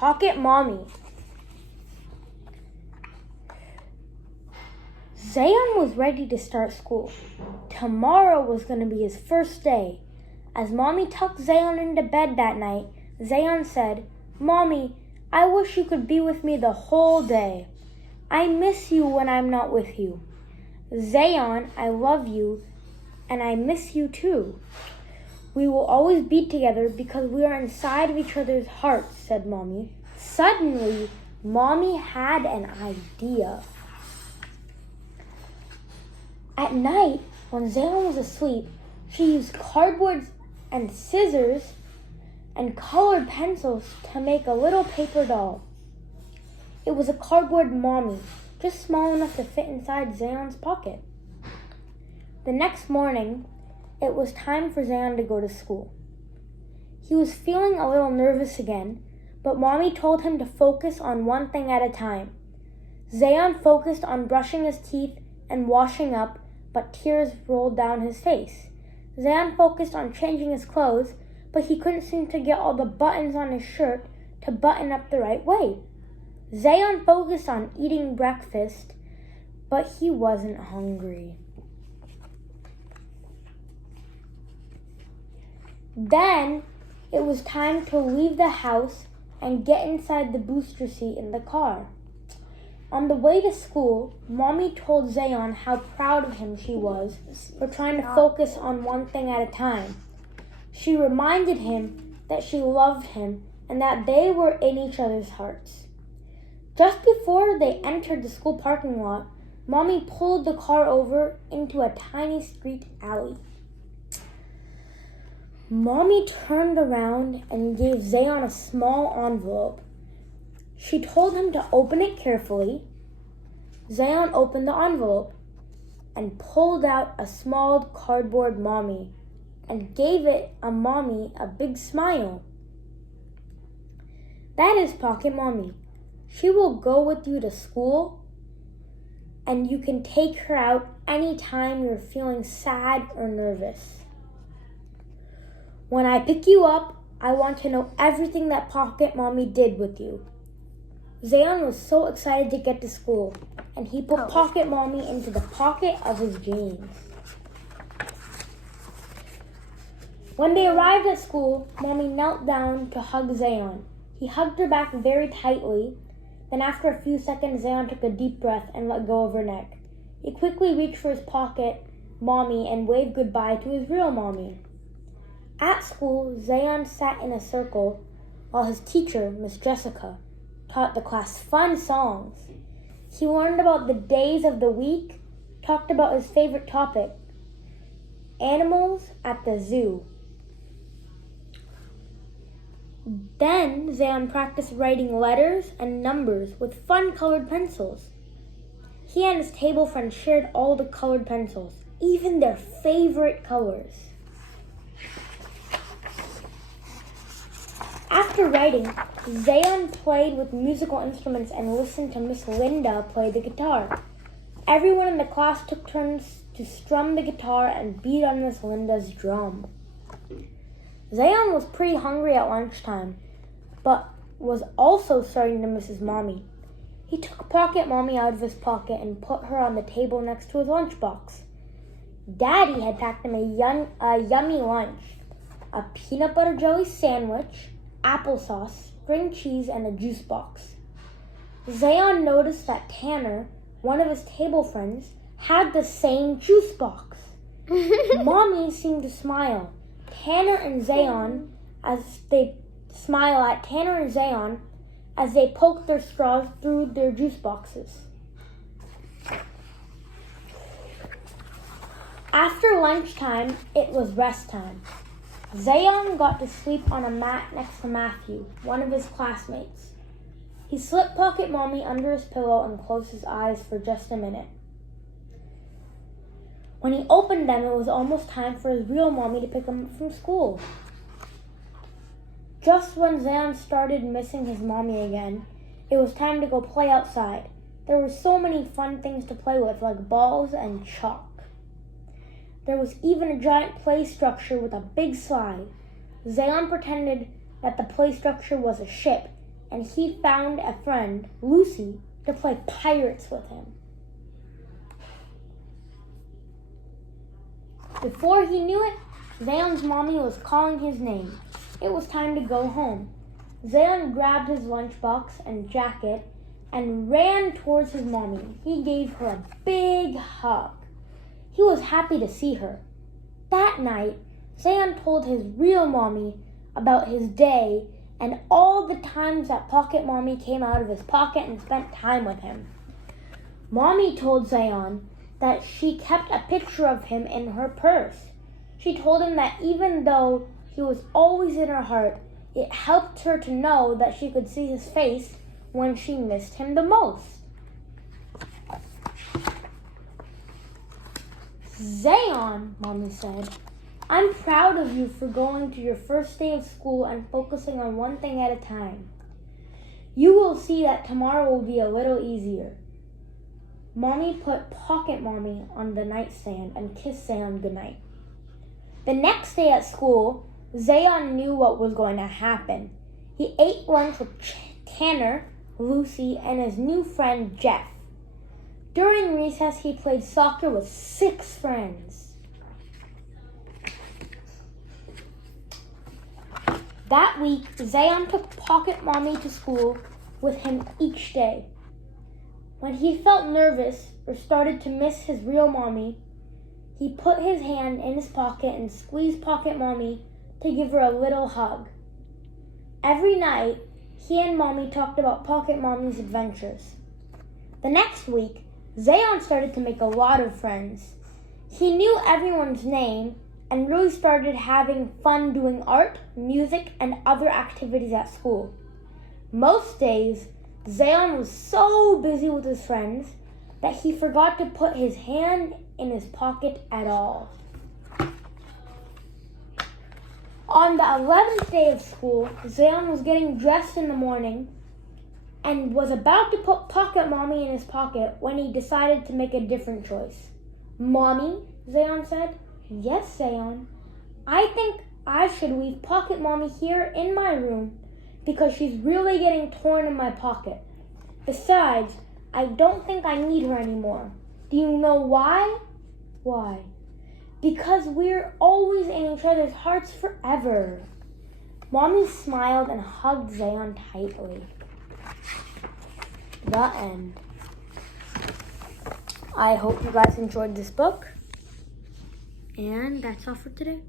Pocket Mommy. Zayan was ready to start school. Tomorrow was going to be his first day. As Mommy tucked Zayan into bed that night, Zayan said, "Mommy, I wish you could be with me the whole day. I miss you when I'm not with you." "Zayan, I love you, and I miss you too. We will always be together because we are inside of each other's hearts," said Mommy. Suddenly, Mommy had an idea. At night, when Zayan was asleep, she used cardboard and scissors and colored pencils to make a little paper doll. It was a cardboard mommy, just small enough to fit inside Zayan's pocket. The next morning, it was time for Zayan to go to school. He was feeling a little nervous again, but Mommy told him to focus on one thing at a time. Zayan focused on brushing his teeth and washing up, but tears rolled down his face. Zayan focused on changing his clothes, but he couldn't seem to get all the buttons on his shirt to button up the right way. Zayan focused on eating breakfast, but he wasn't hungry. Then it was time to leave the house and get inside the booster seat in the car. On the way to school, Mommy told Zayan how proud of him she was for trying to focus on one thing at a time. She reminded him that she loved him and that they were in each other's hearts. Just before they entered the school parking lot, Mommy pulled the car over into a tiny street alley. Mommy turned around and gave Zayan a small envelope. She told him to open it carefully. Zayan opened the envelope and pulled out a small cardboard mommy and gave it a mommy a big smile. "That is Pocket Mommy. She will go with you to school, and you can take her out anytime you're feeling sad or nervous. When I pick you up, I want to know everything that Pocket Mommy did with you." Zayan was so excited to get to school, and he put Pocket Mommy into the pocket of his jeans. When they arrived at school, Mommy knelt down to hug Zayan. He hugged her back very tightly. Then after a few seconds, Zayan took a deep breath and let go of her neck. He quickly reached for his pocket mommy and waved goodbye to his real mommy. At school, Zayan sat in a circle while his teacher, Miss Jessica, taught the class fun songs. He learned about the days of the week, talked about his favorite topic, animals at the zoo. Then Zayan practiced writing letters and numbers with fun-colored pencils. He and his table friends shared all the colored pencils, even their favorite colors. After writing, Zayan played with musical instruments and listened to Miss Linda play the guitar. Everyone in the class took turns to strum the guitar and beat on Miss Linda's drum. Zayan was pretty hungry at lunchtime, but was also starting to miss his mommy. He took Pocket Mommy out of his pocket and put her on the table next to his lunchbox. Daddy had packed him a yummy lunch, a peanut butter jelly sandwich, applesauce, string cheese, and a juice box. Zayan noticed that Tanner, one of his table friends, had the same juice box. Mommy seemed to smile. Tanner and Zayan as they poked their straws through their juice boxes. After lunchtime, it was rest time. Zayan got to sleep on a mat next to Matthew, one of his classmates. He slipped Pocket Mommy under his pillow and closed his eyes for just a minute. When he opened them, it was almost time for his real mommy to pick him up from school. Just when Zayan started missing his mommy again, it was time to go play outside. There were so many fun things to play with, like balls and chalk. There was even a giant play structure with a big slide. Zayan pretended that the play structure was a ship. and he found a friend, Lucy, to play pirates with him. Before he knew it, Zayan's mommy was calling his name. It was time to go home. Zayan grabbed his lunchbox and jacket and ran towards his mommy. He gave her a big hug. He was happy to see her. That night, Zayan told his real mommy about his day and all the times that Pocket Mommy came out of his pocket and spent time with him. Mommy told Zayan that she kept a picture of him in her purse. She told him that even though he was always in her heart, it helped her to know that she could see his face when she missed him the most. Zayan, Mommy said, I'm proud of you for going to your first day of school and focusing on one thing at a time. You will see that tomorrow will be a little easier. Mommy put Pocket Mommy on the nightstand and kissed Zayan goodnight. The next day at school, Zayan knew what was going to happen. He ate lunch with Tanner, Lucy, and his new friend Jeff. During recess, he played soccer with 6 friends. That week, Zayan took Pocket Mommy to school with him each day. When he felt nervous or started to miss his real mommy, he put his hand in his pocket and squeezed Pocket Mommy to give her a little hug. Every night, he and Mommy talked about Pocket Mommy's adventures. The next week, Zayan started to make a lot of friends. He knew everyone's name and really started having fun doing art, music, and other activities at school. Most days, Zayan was so busy with his friends that he forgot to put his hand in his pocket at all. On the 11th day of school, Zayan was getting dressed in the morning and was about to put Pocket Mommy in his pocket when he decided to make a different choice. Mommy, Zayan said. Yes, Zayan. I think I should leave Pocket Mommy here in my room because she's really getting torn in my pocket. Besides, I don't think I need her anymore. Do you know why? Why? Because we're always in each other's hearts forever. Mommy smiled and hugged Zayan tightly. The end. I hope you guys enjoyed this book. And that's all for today.